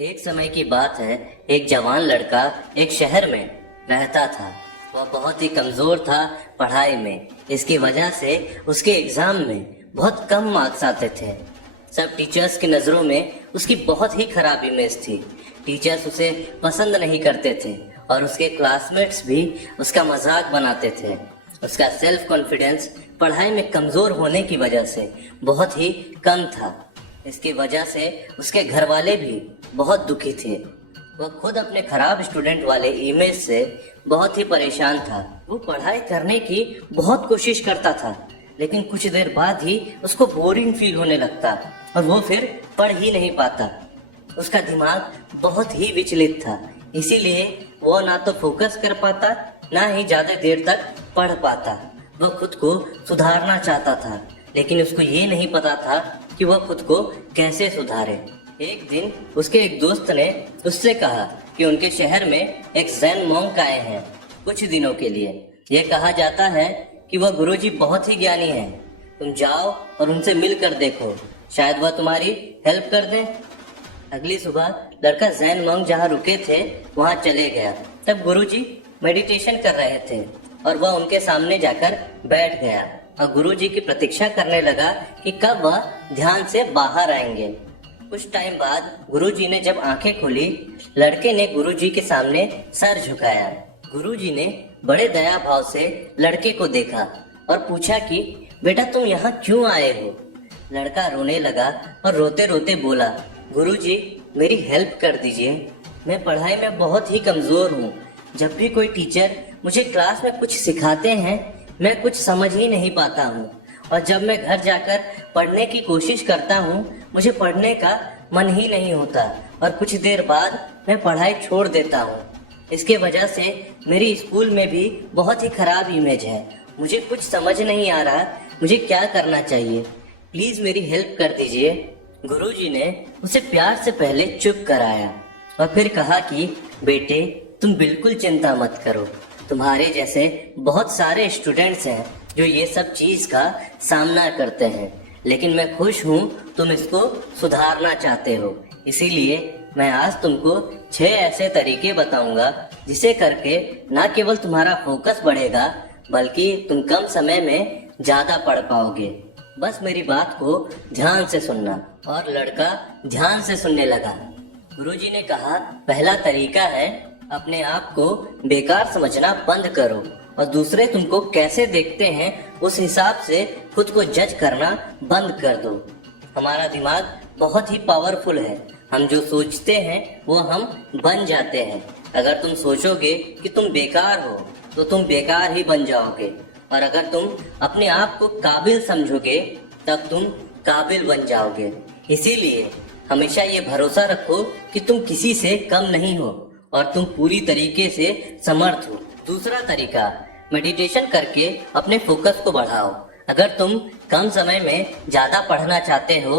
एक समय की बात है। एक जवान लड़का एक शहर में रहता था। वह बहुत ही कमजोर था पढ़ाई में। इसकी वजह से उसके एग्जाम में बहुत कम मार्क्स आते थे। सब टीचर्स की नज़रों में उसकी बहुत ही खराब इमेज थी। टीचर्स उसे पसंद नहीं करते थे और उसके क्लासमेट्स भी उसका मजाक बनाते थे। उसका सेल्फ कॉन्फिडेंस पढ़ाई में कमजोर होने की वजह से बहुत ही कम था। इसकी वजह से उसके घर वाले भी बहुत दुखी थे। वह खुद अपने खराब स्टूडेंट वाले इमेज से बहुत ही परेशान था। वो पढ़ाई करने की बहुत कोशिश करता था, लेकिन कुछ देर बाद ही उसको बोरिंग फील होने लगता और वो फिर पढ़ ही नहीं पाता। उसका दिमाग बहुत ही विचलित था, इसीलिए वो ना तो फोकस कर पाता, ना ही ज्यादा देर तक पढ़ पाता। वो खुद को सुधारना चाहता था, लेकिन उसको ये नहीं पता था कि वह खुद को कैसे सुधारे। एक दिन उसके एक दोस्त ने उससे कहा कि उनके शहर में एक ज़ेन मॉन्क आए हैं कुछ दिनों के लिए। यह कहा जाता है कि वह गुरुजी बहुत ही ज्ञानी हैं। तुम जाओ और उनसे मिल कर देखो, शायद वह तुम्हारी हेल्प कर दें। अगली सुबह लड़का ज़ेन मॉन्क जहाँ रुके थे वहाँ चले गया। तब गुरुजी मेडिटेशन कर रहे थे और वह उनके सामने जाकर बैठ गया और गुरुजी की प्रतीक्षा करने लगा कि कब वह ध्यान से बाहर आएंगे। कुछ टाइम बाद गुरुजी ने जब आंखें खोली, लड़के ने गुरुजी के सामने सर झुकाया। गुरुजी ने बड़े दया भाव से लड़के को देखा और पूछा कि बेटा तुम यहाँ क्यों आए हो। लड़का रोने लगा और रोते रोते बोला, गुरुजी मेरी हेल्प कर दीजिए, मैं पढ़ाई में बहुत ही कमजोर हूँ। जब भी कोई टीचर मुझे क्लास में कुछ सिखाते हैं मैं कुछ समझ ही नहीं पाता हूँ, और जब मैं घर जाकर पढ़ने की कोशिश करता हूँ मुझे पढ़ने का मन ही नहीं होता और कुछ देर बाद मैं पढ़ाई छोड़ देता हूँ। इसके वजह से मेरी स्कूल में भी बहुत ही खराब इमेज है। मुझे कुछ समझ नहीं आ रहा मुझे क्या करना चाहिए, प्लीज मेरी हेल्प कर दीजिए। गुरुजी ने उसे प्यार से पहले चुप कराया और फिर कहा कि बेटे तुम बिल्कुल चिंता मत करो, तुम्हारे जैसे बहुत सारे स्टूडेंट्स हैं जो ये सब चीज का सामना करते हैं, लेकिन मैं खुश हूँ तुम इसको सुधारना चाहते हो। इसीलिए मैं आज तुमको 6 ऐसे तरीके बताऊंगा जिसे करके ना केवल तुम्हारा फोकस बढ़ेगा बल्कि तुम कम समय में ज्यादा पढ़ पाओगे। बस मेरी बात को ध्यान से सुनना। और लड़का ध्यान से सुनने लगा। गुरुजी ने कहा, पहला तरीका है अपने आप को बेकार समझना बंद करो और दूसरे तुमको कैसे देखते हैं उस हिसाब से खुद को जज करना बंद कर दो। हमारा दिमाग बहुत ही पावरफुल है। हम जो सोचते हैं वो हम बन जाते हैं। अगर तुम सोचोगे कि तुम बेकार हो तो तुम बेकार ही बन जाओगे, और अगर तुम अपने आप को काबिल समझोगे तब तुम काबिल बन जाओगे। इसीलिए हमेशा ये भरोसा रखो कि तुम किसी से कम नहीं हो और तुम पूरी तरीके से समर्थ हो। दूसरा तरीका, मेडिटेशन करके अपने फोकस को बढ़ाओ। अगर तुम कम समय में ज्यादा पढ़ना चाहते हो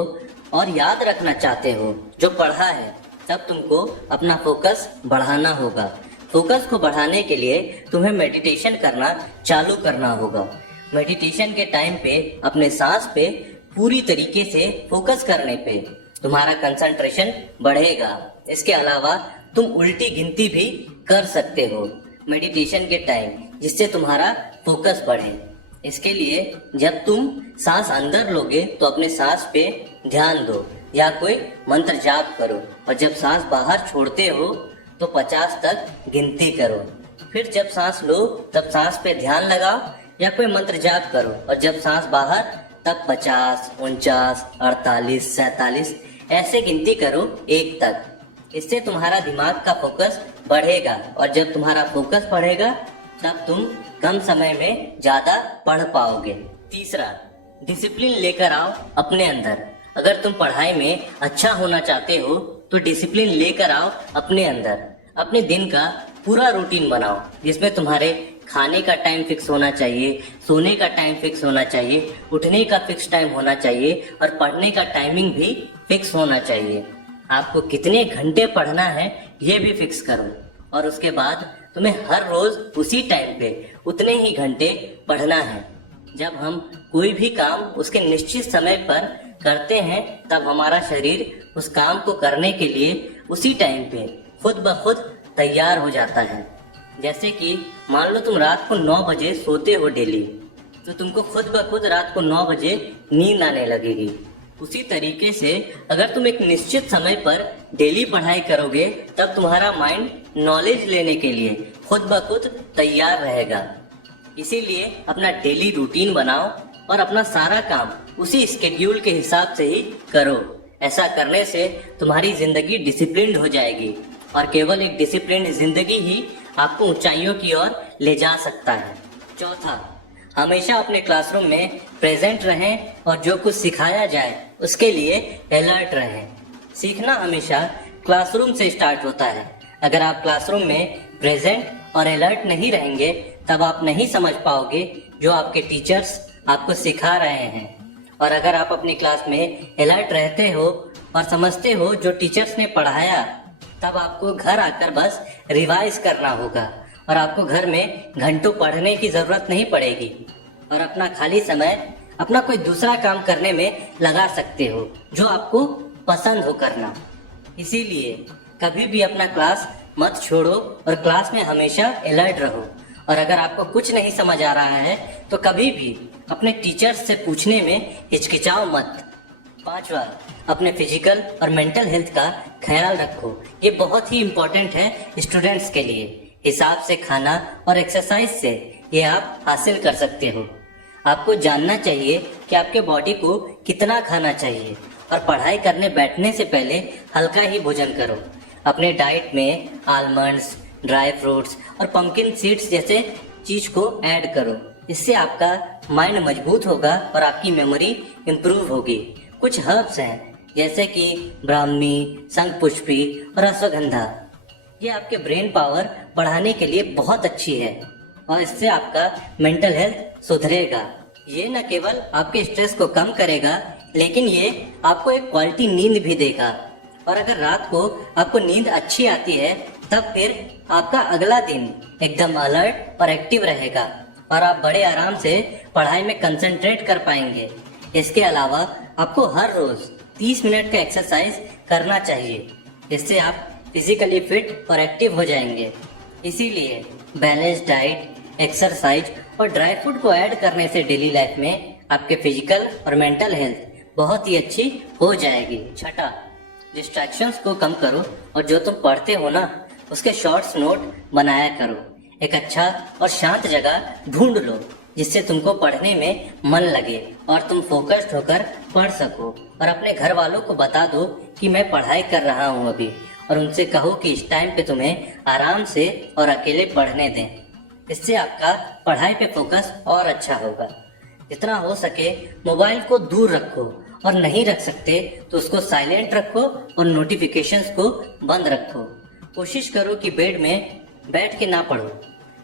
और याद रखना चाहते हो जो पढ़ा है, तब तुमको अपना फोकस बढ़ाना होगा। फोकस को बढ़ाने के लिए तुम्हें मेडिटेशन करना चालू करना होगा। मेडिटेशन के टाइम पे अपने सांस पे पूरी तरीके से फोकस करने पे तुम्हारा कंसंट्रेशन बढ़ेगा। इसके अलावा तुम उल्टी गिनती भी कर सकते हो मेडिटेशन के टाइम, जिससे तुम्हारा फोकस बढ़े। इसके लिए जब तुम सांस अंदर लोगे तो अपने सांस पे ध्यान दो या कोई मंत्र जाप करो, और जब सांस बाहर छोड़ते हो तो 50 तक गिनती करो। फिर जब सांस लो तब सांस पे ध्यान लगाओ या कोई मंत्र जाप करो, और जब सांस बाहर तब 50, 49, 48, 47 ऐसे गिनती करो 1 तक। इससे तुम्हारा दिमाग का फोकस बढ़ेगा, और जब तुम्हारा फोकस बढ़ेगा तब तुम कम समय में ज्यादा पढ़ पाओगे। तीसरा, डिसिप्लिन लेकर आओ अपने अंदर। अगर तुम पढ़ाई में अच्छा होना चाहते हो तो डिसिप्लिन लेकर आओ अपने अंदर। अपने दिन का पूरा रूटीन बनाओ जिसमें तुम्हारे खाने का टाइम फिक्स होना चाहिए, सोने का टाइम फिक्स होना चाहिए, उठने का फिक्स टाइम होना चाहिए और पढ़ने का टाइमिंग भी फिक्स होना चाहिए। आपको कितने घंटे पढ़ना है ये भी फिक्स करो, और उसके बाद तुम्हें हर रोज उसी टाइम पे उतने ही घंटे पढ़ना है। जब हम कोई भी काम उसके निश्चित समय पर करते हैं तब हमारा शरीर उस काम को करने के लिए उसी टाइम पे खुद ब खुद तैयार हो जाता है। जैसे कि मान लो तुम रात को 9 बजे सोते हो डेली, तो तुमको खुद ब खुद रात को 9 बजे नींद आने लगेगी। उसी तरीके से अगर तुम एक निश्चित समय पर डेली पढ़ाई करोगे, तब तुम्हारा माइंड नॉलेज लेने के लिए खुद ब खुद तैयार रहेगा। इसीलिए अपना डेली रूटीन बनाओ और अपना सारा काम उसी स्केड्यूल के हिसाब से ही करो। ऐसा करने से तुम्हारी जिंदगी डिसिप्लिन्ड हो जाएगी और केवल एक डिसिप्लिन्ड जिंदगी ही आपको ऊंचाइयों की ओर ले जा सकता है। चौथा, हमेशा अपने क्लासरूम में प्रेजेंट रहें और जो कुछ सिखाया जाए उसके लिए अलर्ट रहें। सीखना हमेशा क्लासरूम से स्टार्ट होता है। अगर आप क्लासरूम में प्रेजेंट और अलर्ट नहीं रहेंगे, तब आप नहीं समझ पाओगे जो आपके टीचर्स आपको सिखा रहे हैं। और अगर आप अपनी क्लास में अलर्ट रहते हो और समझते हो जो टीचर्स ने पढ़ाया, तब आपको घर आकर बस रिवाइज करना होगा और आपको घर में घंटों पढ़ने की जरूरत नहीं पड़ेगी और अपना खाली समय अपना कोई दूसरा काम करने में लगा सकते हो जो आपको पसंद हो करना। इसीलिए कभी भी अपना क्लास मत छोड़ो और क्लास में हमेशा अलर्ट रहो। और अगर आपको कुछ नहीं समझ आ रहा है तो कभी भी अपने टीचर्स से पूछने में हिचकिचाओ मत। पांचवा, अपने फिजिकल और मेंटल हेल्थ का ख्याल रखो। ये बहुत ही इम्पोर्टेंट है स्टूडेंट्स के लिए। हिसाब से खाना और एक्सरसाइज से ये आप हासिल कर सकते हो। आपको जानना चाहिए कि आपके बॉडी को कितना खाना चाहिए और पढ़ाई करने बैठने से पहले हल्का ही भोजन करो। अपने डाइट में आलमंड्स, ड्राई फ्रूट्स और पंपकिन सीड्स जैसे चीज को ऐड करो। इससे आपका माइंड मजबूत होगा और आपकी मेमोरी इम्प्रूव होगी। कुछ हर्ब्स हैं जैसे कि ब्राह्मी, शंखपुष्पी और अश्वगंधा। ये आपके ब्रेन पावर बढ़ाने के लिए बहुत अच्छी है और इससे आपका मेंटल हेल्थ सुधरेगा। ये न केवल आपके स्ट्रेस को कम करेगा, लेकिन ये आपको एक क्वालिटी नींद भी देगा। और अगर रात को आपको नींद अच्छी आती है, तब फिर आपका अगला दिन एकदम अलर्ट और एक्टिव रहेगा और आप बड़े आराम से पढ़ाई में कंसंट्रेट कर पाएंगे। इसके अलावा आपको हर रोज 30 मिनट का एक्सरसाइज करना चाहिए। इससे आप फिजिकली फिट और एक्टिव हो जाएंगे। इसीलिए बैलेंस डाइट, एक्सरसाइज और ड्राई फ्रूट को ऐड करने से डेली लाइफ में आपके फिजिकल और मेंटल हेल्थ बहुत ही अच्छी हो जाएगी। छठा, डिस्ट्रैक्शंस को कम करो और जो तुम पढ़ते हो ना, उसके शॉर्ट्स नोट बनाया करो। एक अच्छा और शांत जगह ढूंढ लो जिससे तुमको पढ़ने में मन लगे और तुम फोकस्ड होकर पढ़ सको। और अपने घर वालों को बता दो कि मैं पढ़ाई कर रहा हूँ अभी, और उनसे कहो कि इस टाइम पे तुम्हें आराम से और अकेले पढ़ने दें। इससे आपका पढ़ाई पे फोकस और अच्छा होगा। जितना हो सके मोबाइल को दूर रखो और नहीं रख सकते तो उसको साइलेंट रखो और नोटिफिकेशंस को बंद रखो। कोशिश करो कि बेड में बैठ के ना पढ़ो,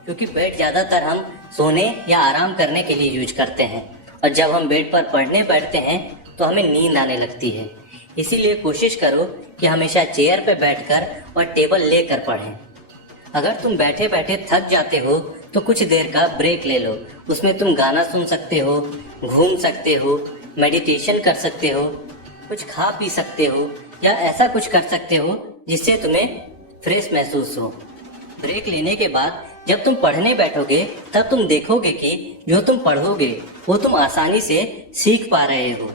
क्योंकि बेड ज़्यादातर हम सोने या आराम करने के लिए यूज करते हैं और जब हम बेड पर पढ़ने बैठते हैं तो हमें नींद आने लगती है। इसीलिए कोशिश करो कि हमेशा चेयर पर बैठकर और टेबल लेकर पढ़ें। अगर तुम बैठे बैठे थक जाते हो तो कुछ देर का ब्रेक ले लो। उसमें तुम गाना सुन सकते हो, घूम सकते हो, मेडिटेशन कर सकते हो, कुछ खा पी सकते हो या ऐसा कुछ कर सकते हो जिससे तुम्हें फ्रेश महसूस हो। ब्रेक लेने के बाद जब तुम पढ़ने बैठोगे तब तुम देखोगे कि जो तुम पढ़ोगे वो तुम आसानी से सीख पा रहे हो।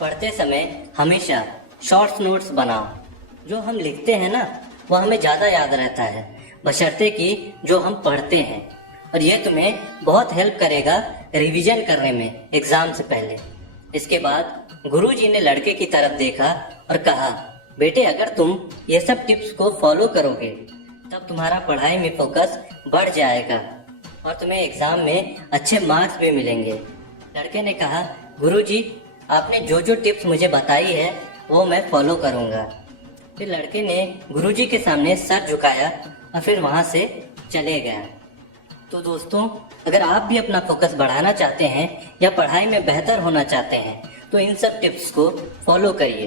पढ़ते समय हमेशा शॉर्ट्स नोट्स बनाओ। जो हम लिखते हैं ना, वो हमें ज़्यादा याद रहता है, बशर्ते कि जो हम पढ़ते हैं। और ये तुम्हें बहुत हेल्प करेगा रिवीजन करने में एग्जाम से पहले। इसके बाद गुरुजी ने लड़के की तरफ देखा और कहा, बेटे अगर तुम ये सब टिप्स को फॉलो करोगे तब तुम्हारा पढ़ाई में फोकस बढ़ जाएगा और तुम्हें एग्जाम में अच्छे मार्क्स भी मिलेंगे। लड़के ने कहा, गुरुजी आपने जो जो टिप्स मुझे बताई है वो मैं फॉलो करूँगा। फिर लड़के ने गुरुजी के सामने सर झुकाया और फिर वहाँ से चले गया। तो दोस्तों, अगर आप भी अपना फोकस बढ़ाना चाहते हैं या पढ़ाई में बेहतर होना चाहते हैं तो इन सब टिप्स को फॉलो करिए।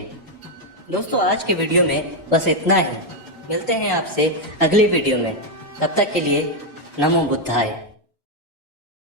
दोस्तों, आज के वीडियो में बस इतना ही। मिलते हैं आपसे अगले वीडियो में। तब तक के लिए नमो बुद्धाय।